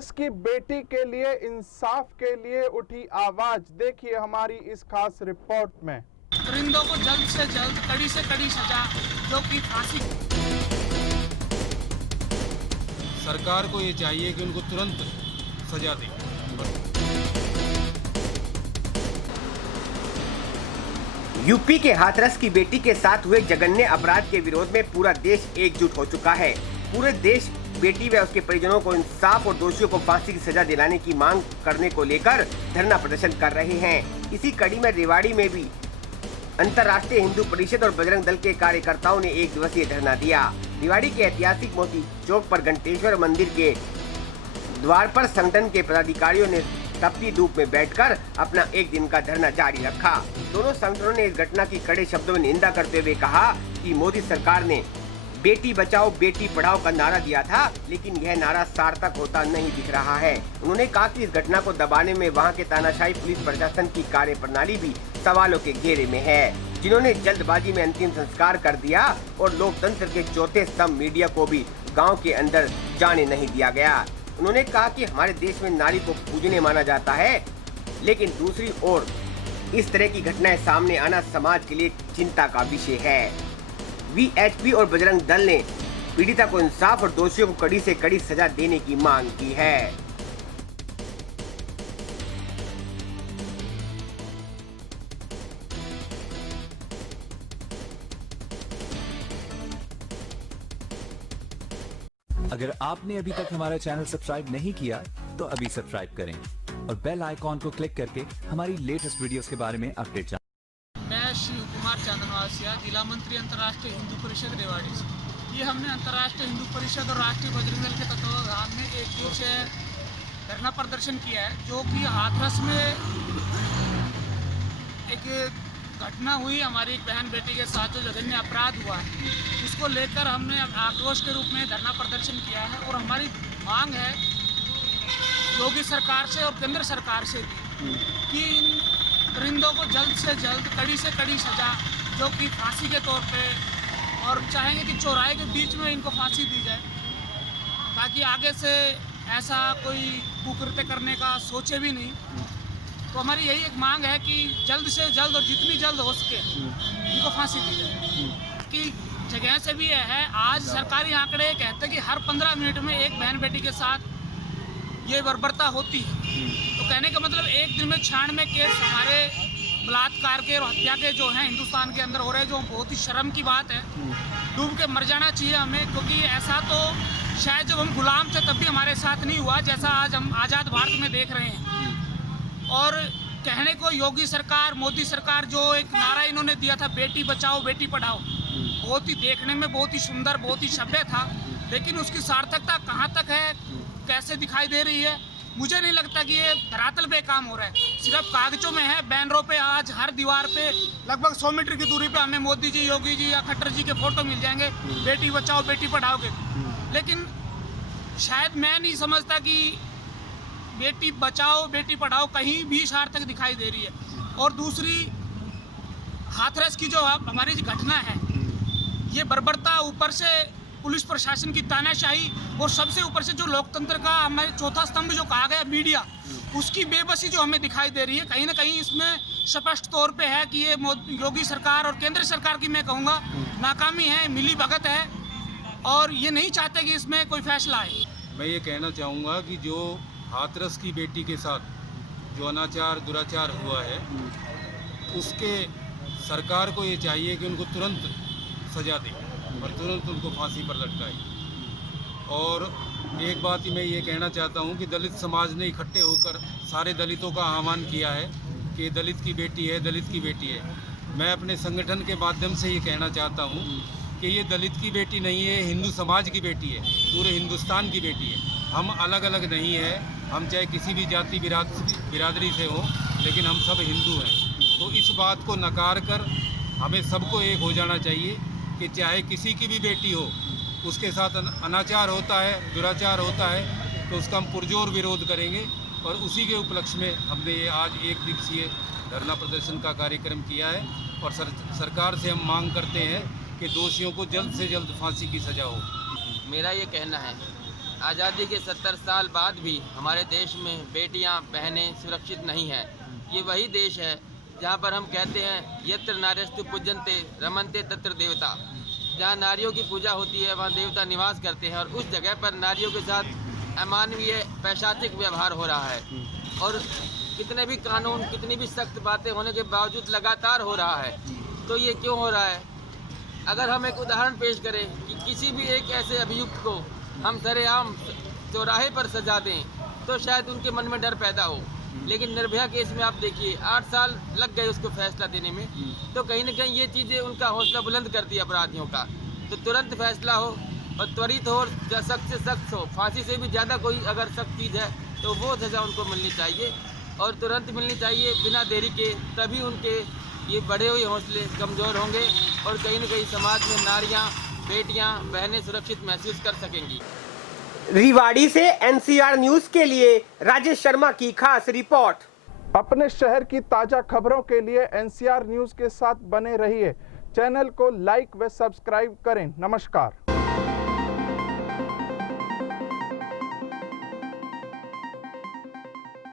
हाथरस की बेटी के लिए, इंसाफ के लिए उठी आवाज। देखिए हमारी इस खास रिपोर्ट में। परिंदों को जल्द से जल्द कड़ी से कड़ी सजा, जो कि फांसी। सरकार को ये चाहिए कि उनको तुरंत सजा दे। यूपी के हाथरस की बेटी के साथ हुए जघन्य अपराध के विरोध में पूरा देश एकजुट हो चुका है। पूरे देश बेटी व उसके परिजनों को इंसाफ और दोषियों को फांसी की सजा दिलाने की मांग करने को लेकर धरना प्रदर्शन कर रहे हैं। इसी कड़ी में रेवाड़ी में भी अंतर्राष्ट्रीय हिंदू परिषद और बजरंग दल के कार्यकर्ताओं ने एक दिवसीय धरना दिया। रेवाड़ी के ऐतिहासिक मोती चौक पर घंटेश्वर मंदिर के द्वार पर संगठन के पदाधिकारियों ने तपती धूप में बैठकर अपना एक दिन का धरना जारी रखा। दोनों संगठनों ने इस घटना की कड़े शब्दों में निंदा करते हुए कहा कि मोदी सरकार ने बेटी बचाओ बेटी पढ़ाओ का नारा दिया था, लेकिन यह नारा सार्थक होता नहीं दिख रहा है। उन्होंने कहा कि इस घटना को दबाने में वहां के तानाशाही पुलिस प्रशासन की कार्यप्रणाली भी सवालों के घेरे में है, जिन्होंने जल्दबाजी में अंतिम संस्कार कर दिया और लोकतंत्र के चौथे स्तंभ मीडिया को भी गाँव के अंदर जाने नहीं दिया गया। उन्होंने कहा कि हमारे देश में नारी को पूजनीय माना जाता है, लेकिन दूसरी ओर इस तरह की घटनाएं सामने आना समाज के लिए चिंता का विषय है। वीएचपी और बजरंग दल ने पीड़िता को इंसाफ और दोषियों को कड़ी से कड़ी सजा देने की मांग की है। अगर आपने अभी तक हमारा चैनल सब्सक्राइब नहीं किया तो अभी सब्सक्राइब करें और बेल आइकॉन को क्लिक करके हमारी लेटेस्ट वीडियोस के बारे में अपडेट जानें। मैं शिव कुमार चांदनवासिया, जिला मंत्री अंतर्राष्ट्रीय हिंदू परिषद रेवाड़ी से। ये हमने अंतर्राष्ट्रीय हिंदू परिषद और राष्ट्रीय बजरंग दल के तत्वावधान में एक दिवसीय धरना प्रदर्शन किया है, जो कि हाथरस में एक घटना हुई, हमारी एक बहन बेटी के साथ जो जघन्य अपराध हुआ है, उसको लेकर हमने आक्रोश के रूप में धरना प्रदर्शन किया है। और हमारी मांग है योगी सरकार से और केंद्र सरकार से भी कि इन परिंदों को जल्द से जल्द कड़ी से कड़ी सजा, जो कि फांसी के तौर पे, और चाहेंगे कि चौराहे के बीच में इनको फांसी दी जाए, ताकि आगे से ऐसा कोई कुकृत्य करने का सोचे भी नहीं। तो हमारी यही एक मांग है कि जल्द से जल्द और जितनी जल्द हो सके इनको फांसी दी जाए। कि जगह से भी है, आज सरकारी आंकड़े कहते हैं कि हर 15 मिनट में एक बहन बेटी के साथ ये बर्बरता होती है। तो कहने का मतलब एक दिन में 96 केस हमारे बलात्कार के और हत्या के जो हैं हिंदुस्तान के अंदर हो रहे हैं, जो बहुत ही शर्म की बात है। डूब के मर जाना चाहिए हमें, क्योंकि ऐसा तो शायद जब हम गुलाम थे तब भी हमारे साथ नहीं हुआ, जैसा आज हम आज़ाद भारत में देख रहे हैं। और कहने को योगी सरकार, मोदी सरकार, जो एक नारा इन्होंने दिया था बेटी बचाओ बेटी पढ़ाओ, बहुत ही देखने में बहुत ही सुंदर, बहुत ही सभ्य था, लेकिन उसकी सार्थकता कहाँ तक है, कैसे दिखाई दे रही है, मुझे नहीं लगता कि ये धरातल पे काम हो रहा है। सिर्फ कागजों में है, बैनरों पे आज हर दीवार पे लगभग 100 मीटर की दूरी पे हमें मोदी जी, योगी जी या खट्टर जी के फोटो मिल जाएंगे बेटी बचाओ बेटी पढ़ाओ के। लेकिन शायद मैं नहीं समझता कि बेटी बचाओ बेटी पढ़ाओ कहीं भी सार्थक दिखाई दे रही है। और दूसरी, हाथरस की जो हमारी घटना है, ये बर्बरता, ऊपर से पुलिस प्रशासन की तानाशाही, और सबसे ऊपर से जो लोकतंत्र का हमारे चौथा स्तंभ जो कहा गया मीडिया, उसकी बेबसी जो हमें दिखाई दे रही है। कहीं ना कहीं इसमें स्पष्ट तौर पे है कि ये योगी सरकार और केंद्र सरकार की, मैं कहूँगा, नाकामी है, मिली भगत है, और ये नहीं चाहते कि इसमें कोई फैसला आए। मैं ये कहना चाहूँगा कि जो हाथरस की बेटी के साथ जो अनाचार दुराचार हुआ है, उसके सरकार को ये चाहिए कि उनको तुरंत सजा दे और तुरंत उनको फांसी पर लटकाए। और एक बात मैं ये कहना चाहता हूँ कि दलित समाज ने इकट्ठे होकर सारे दलितों का आह्वान किया है कि दलित की बेटी है, दलित की बेटी है। मैं अपने संगठन के माध्यम से ये कहना चाहता हूँ कि ये दलित की बेटी नहीं है, हिंदू समाज की बेटी है, पूरे हिंदुस्तान की बेटी है। हम अलग अलग नहीं है, हम चाहे किसी भी जाति बिरादरी से हों, लेकिन हम सब हिंदू हैं। तो इस बात को नकार कर हमें सबको एक हो जाना चाहिए कि चाहे किसी की भी बेटी हो, उसके साथ अनाचार होता है, दुराचार होता है, तो उसका हम पुरजोर विरोध करेंगे। और उसी के उपलक्ष्य में हमने ये आज एक दिवसीय धरना प्रदर्शन का कार्यक्रम किया है। और सरकार से हम मांग करते हैं कि दोषियों को जल्द से जल्द फांसी की सज़ा हो। मेरा ये कहना है आज़ादी के 70 साल बाद भी हमारे देश में बेटियां बहनें सुरक्षित नहीं हैं। ये वही देश है जहां पर हम कहते हैं यत्र नार्यस्तु पूज्यन्ते रमन्ते तत्र देवता। जहां नारियों की पूजा होती है वहां देवता निवास करते हैं, और उस जगह पर नारियों के साथ अमानवीय पैशाचिक व्यवहार हो रहा है। और कितने भी कानून, कितनी भी सख्त बातें होने के बावजूद लगातार हो रहा है। तो ये क्यों हो रहा है? अगर हम एक उदाहरण पेश करें कि किसी भी एक ऐसे अभियुक्त को हम सरेआम चौराहे पर सजा दें तो शायद उनके मन में डर पैदा हो, लेकिन निर्भया केस में आप देखिए 8 साल लग गए उसको फैसला देने में। तो कहीं ना कहीं ये चीज़ें उनका हौसला बुलंद करती है अपराधियों का। तो तुरंत फैसला हो और त्वरित हो, सख्त से सख्त हो। फांसी से भी ज़्यादा कोई अगर सख्त चीज़ है तो वो सज़ा उनको मिलनी चाहिए, और तुरंत मिलनी चाहिए बिना देरी के। तभी उनके ये बढ़े हुए हौसले कमज़ोर होंगे और कहीं ना कहीं समाज में नारियां, बेटियां, बहनें सुरक्षित महसूस कर सकेंगी। रेवाड़ी से एनसीआर न्यूज के लिए राजेश शर्मा की खास रिपोर्ट। अपने शहर की ताजा खबरों के लिए एनसीआर न्यूज के साथ बने रहिए। चैनल को लाइक व सब्सक्राइब करें। नमस्कार।